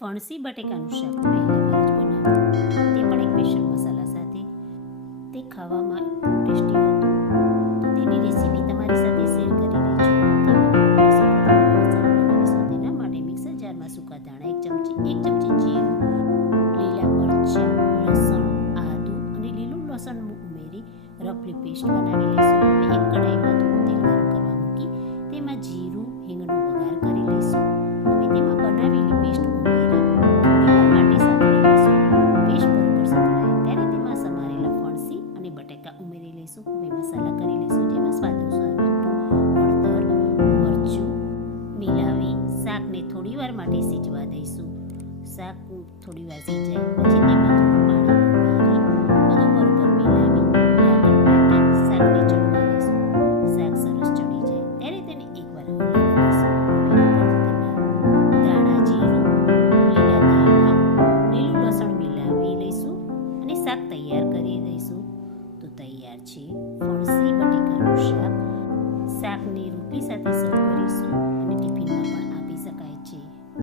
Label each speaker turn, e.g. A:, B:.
A: ફણસી બટેકાનું શાક બનાવ્યું તે પણ એક સ્પેશિયલ મસાલા સાથે. તે ખાવામાં ટેસ્ટી હતું. તો તેની રેસીપી તમારી સાથે શેર કરી રહી છું. તેના માટે મિક્સર જારમાં સૂકા ધાણા, એક ચમચી એક ચમચી જીરું, લીલા મરચાં, લસણ, આદુ અને લીલું લસણ ઉમેરી રફલી પેસ્ટ બનાવી લઈશું એક કઢાઈમાં થોડું તેલ ગરમ કરવા મૂકી તેમાં જીરું લઈશું હવે મસાલા કરી લઈશું જેમાં સ્વાદ અનુસાર મીઠું હળદર મરચું મિલાવી શાકને થોડી વાર માટે સીજવા દઈશું શાક થોડીવાર સીજાય પછી તેમાં થોડું પાણી બધું બરોબર મિલાવી શાકને ચડવા દઈશું શાક સરસ ચડી જાય ત્યારે તેને એકવાર હલાવી લઈશું તૈયાર ઉપરથી છે ફણસી બટેકાનું શાક શાકની